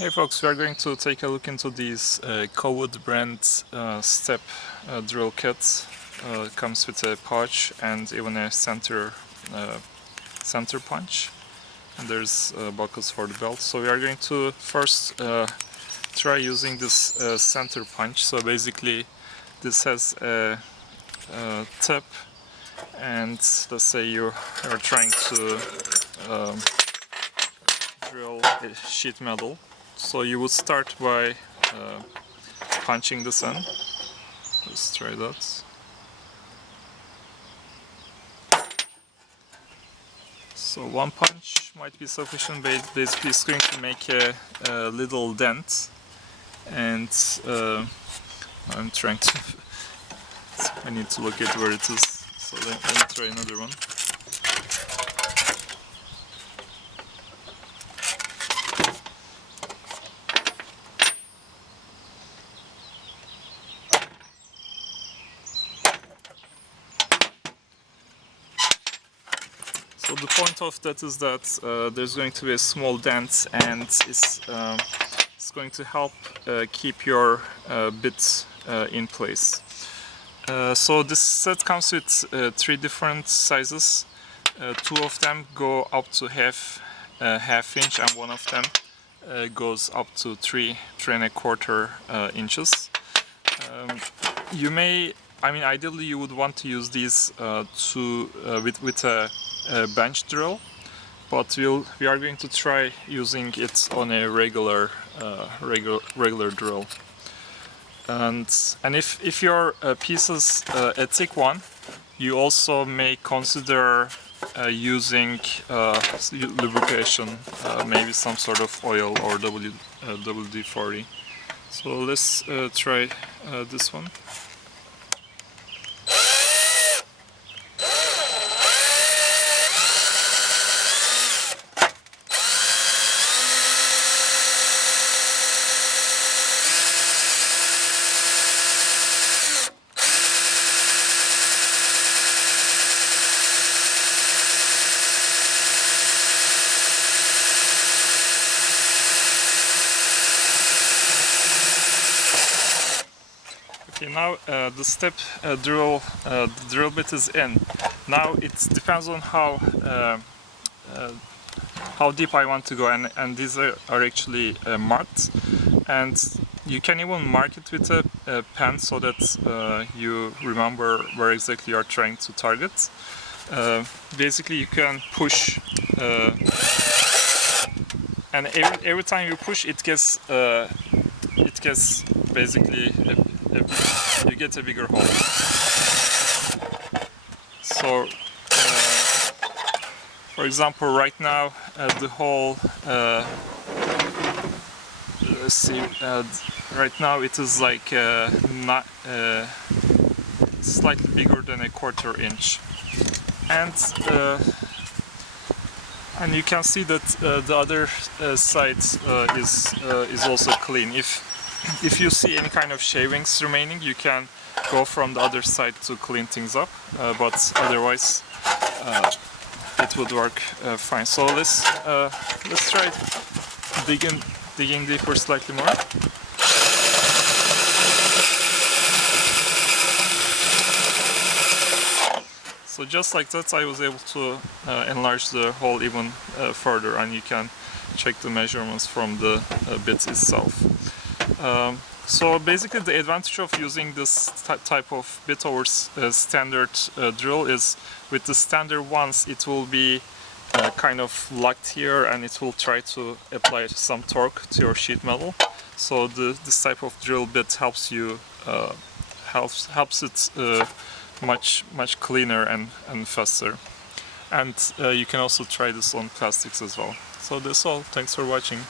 Hey folks, we are going to take a look into these Kowood brand step drill kits. It comes with a pouch and even a center punch, and there's buckles for the belt. So we are going to first try using this center punch. So basically this has a tip, and let's say you are trying to drill a sheet metal. So you would start by punching this in. Let's try that. So one punch might be sufficient, but basically it's going to make a little dent, and I'm trying to I need to locate where it is, so let me try another one. So the point of that is that there's going to be a small dent, and it's going to help keep your bit in place. So this set comes with 3 different sizes. 2 of them go up to half inch, and one of them goes up to 3.25 inches. You may, ideally you would want to use these with a bench drill, but we are going to try using it on a regular drill. And if your piece is a thick one, you also may consider using lubrication, maybe some sort of oil or WD-40. So let's try this one. Okay, now the step drill bit is in. Now it depends on how deep I want to go, and these are actually marked, and you can even mark it with a pen so that you remember where exactly you are trying to target. Basically you can push, and every time you push it gets basically you get a bigger hole. So for example, right now the hole, let's see, right now it is like not slightly bigger than 1/4 inch, and you can see that the other side is also clean. If you see any kind of shavings remaining, you can go from the other side to clean things up, but otherwise it would work fine. So let's try digging deeper slightly more. So just like that, I was able to enlarge the hole even further, and you can check the measurements from the bit itself. So basically the advantage of using this type of bit over standard drill is, with the standard ones it will be kind of locked here, and it will try to apply some torque to your sheet metal. So this type of drill bit helps you helps it much cleaner and faster. And you can also try this on plastics as well. So that's all. Thanks for watching.